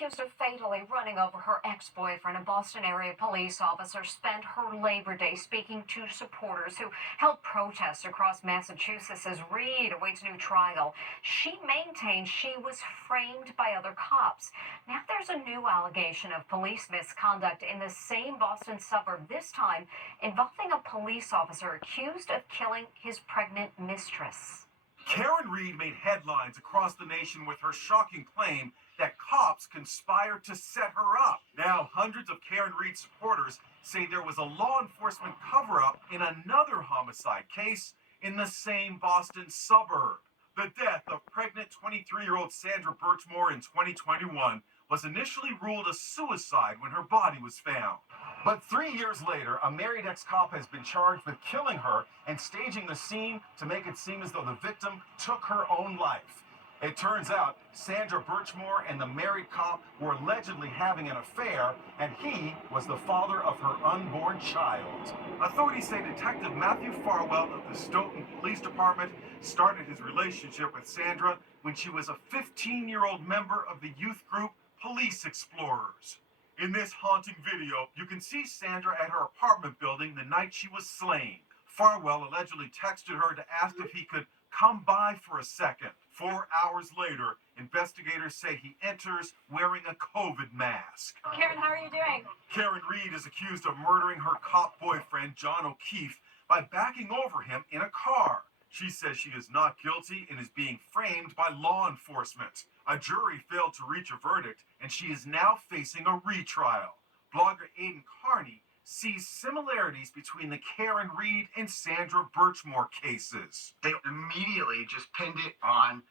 accused of fatally running over her ex-boyfriend. A Boston area police officer spent her Labor Day speaking to supporters who held protests across Massachusetts as Reed awaits new trial. She maintained she was framed by other cops. Now there's a new allegation of police misconduct in the same Boston suburb, this time involving a police officer accused of killing his pregnant mistress. Karen Reed made headlines across the nation with her shocking claim that cops conspired to set her up. Now, hundreds of Karen Reed supporters say there was a law enforcement cover-up in another homicide case in the same Boston suburb. The death of pregnant 23-year-old Sandra Birchmore in 2021 was initially ruled a suicide when her body was found. But 3 years later, a married ex-cop has been charged with killing her and staging the scene to make it seem as though the victim took her own life. It turns out Sandra Birchmore and the married cop were allegedly having an affair, and he was the father of her unborn child. Authorities say Detective Matthew Farwell of the Stoughton Police Department started his relationship with Sandra when she was a 15-year-old member of the youth group Police Explorers. In this haunting video, you can see Sandra at her apartment building the night she was slain. Farwell allegedly texted her to ask if he could come by for a second. 4 hours later, investigators say he enters wearing a COVID mask. Karen, how are you doing? Karen Reed is accused of murdering her cop boyfriend, John O'Keefe, by backing over him in a car. She says she is not guilty and is being framed by law enforcement. A jury failed to reach a verdict, and she is now facing a retrial. Blogger Aidan Carney sees similarities between the Karen Reed and Sandra Birchmore cases. They immediately just pinned it on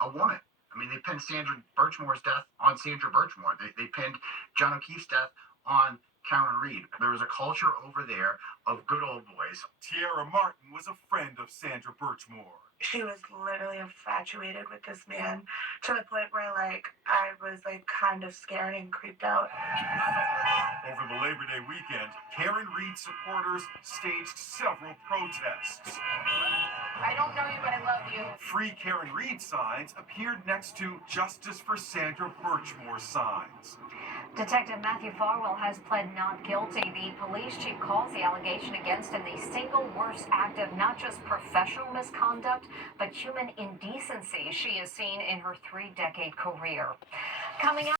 a woman. I mean, they pinned Sandra Birchmore's death on Sandra Birchmore. They pinned John O'Keefe's death on Karen Reed. There was a culture over there of good old boys. Tiara Martin was a friend of Sandra Birchmore. She was literally infatuated with this man to the point where, I was, kind of scared and creeped out. Over the Labor Day weekend, Karen Reed supporters staged several protests. I don't know you, but I love you. Free Karen Reed signs appeared next to Justice for Sandra Birchmore signs. Detective Matthew Farwell has pled not guilty. The police chief calls the allegation against him the single worst act of not just professional misconduct, but human indecency she has seen in her 3-decade career. Coming up.